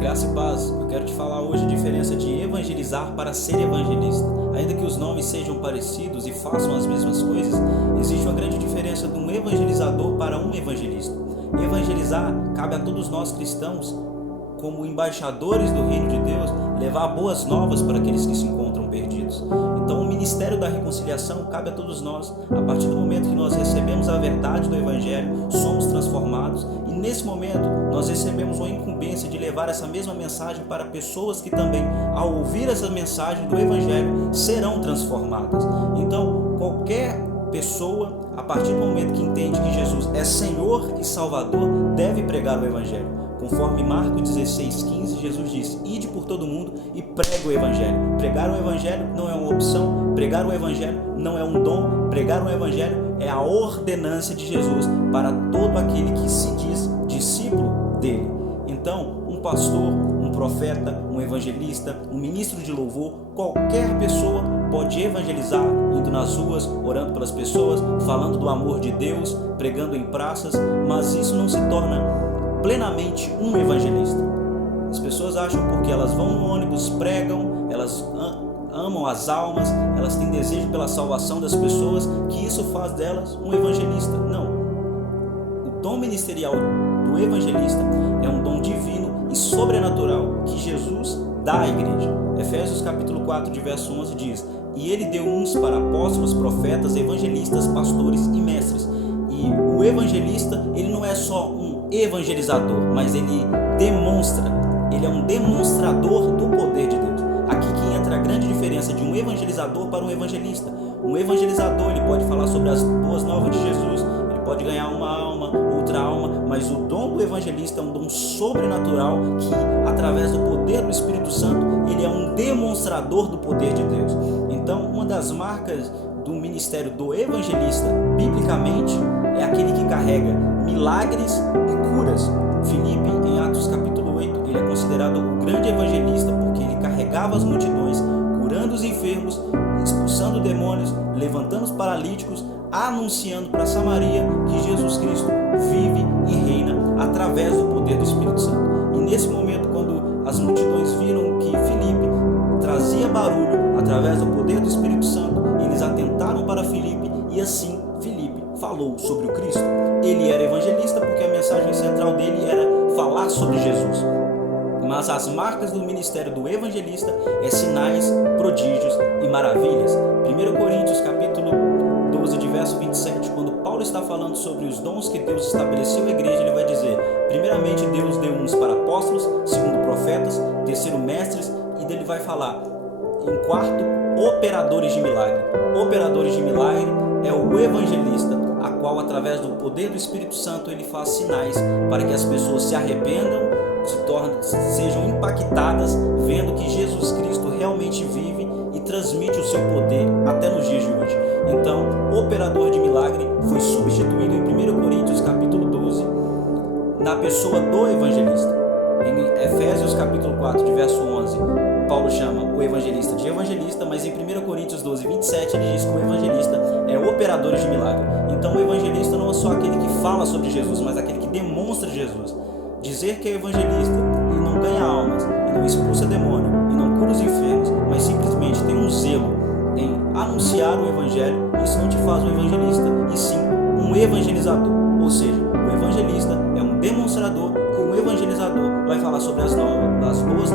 Graça e paz, eu quero te falar hoje a diferença de evangelizar para ser evangelista. Ainda que os nomes sejam parecidos e façam as mesmas coisas, existe uma grande diferença de um evangelizador para um evangelista. Evangelizar cabe a todos nós cristãos, como embaixadores do reino de Deus, levar boas novas para aqueles que se encontram perdidos. Então o ministério da reconciliação cabe a todos nós. A partir do momento que nós recebemos a verdade do Evangelho, somos transformados e nesse momento nós recebemos uma incumbência de levar essa mesma mensagem para pessoas que também, ao ouvir essa mensagem do Evangelho, serão transformadas. Então qualquer pessoa, a partir do momento que entende que Jesus é Senhor e Salvador, deve pregar o Evangelho. Conforme Marcos 16:15, Jesus disse: ide por todo mundo e pregue o Evangelho. Pregar o Evangelho não é uma opção, pregar o Evangelho não é um dom, pregar o Evangelho é a ordenança de Jesus para todo aquele que se diz discípulo dele. Então, um pastor, um profeta, um evangelista, um ministro de louvor, qualquer pessoa pode evangelizar, indo nas ruas, orando pelas pessoas, falando do amor de Deus, pregando em praças, mas isso não se torna plenamente um evangelista. As pessoas acham porque elas vão no ônibus, pregam, elas amam as almas, elas têm desejo pela salvação das pessoas, que isso faz delas um evangelista. Não. O dom ministerial do evangelista é um dom divino e sobrenatural que Jesus dá à igreja. Efésios capítulo 4, de verso 11 diz: e ele deu uns para apóstolos, profetas, evangelistas, pastores e mestres. E o evangelista, ele não é só um evangelizador, mas ele demonstra, ele é um demonstrador do poder de Deus. Aqui que entra a grande diferença de um evangelizador para um evangelista. Um evangelizador, ele pode falar sobre as boas novas de Jesus, ele pode ganhar uma alma, outra alma, mas o dom do evangelista é um dom sobrenatural que, através do poder do Espírito Santo, ele é um demonstrador do poder de Deus. Então, uma das marcas do ministério do evangelista, biblicamente, é aquele que carrega milagres e curas. Filipe, em Atos capítulo 8, ele é considerado o grande evangelista porque ele carregava as multidões, curando os enfermos, expulsando demônios, levantando os paralíticos, anunciando para Samaria que Jesus Cristo vive e reina através do poder do Espírito Santo. E nesse momento, quando as multidões viram que Filipe trazia barulho através do poder do Espírito Santo, eles atentaram para Filipe e assim Filipe falou sobre o Cristo. Ele era evangelista porque a mensagem central dele era falar sobre Jesus. Mas as marcas do ministério do evangelista é sinais, prodígios e maravilhas. 1 Coríntios capítulo 12, de verso 27, quando Paulo está falando sobre os dons que Deus estabeleceu à igreja, ele vai dizer: primeiramente Deus deu uns para apóstolos, segundo profetas, terceiro mestres, e dele vai falar em quarto, operadores de milagre. Operadores de milagre é o evangelista, a qual, através do poder do Espírito Santo, ele faz sinais para que as pessoas se arrependam, sejam impactadas, vendo que Jesus Cristo realmente vive e transmite o seu poder até nos dias de hoje. Então, operador de milagre foi substituído em 1 Coríntios capítulo 12 na pessoa do evangelista. Em Efésios capítulo 4, de verso 11, Paulo chama o evangelista de evangelista, mas em 1 Coríntios 12, 27, ele diz que o evangelista é operador de milagre. Então o evangelista não é só aquele que fala sobre Jesus, mas aquele que demonstra Jesus. Dizer que é evangelista e não ganha almas, e não expulsa demônio, e não cura os enfermos, mas simplesmente tem um zelo em anunciar o evangelho, isso não te faz um evangelista, e sim um evangelizador. Ou seja, o evangelista é um demonstrador e um evangelizador vai falar sobre as boas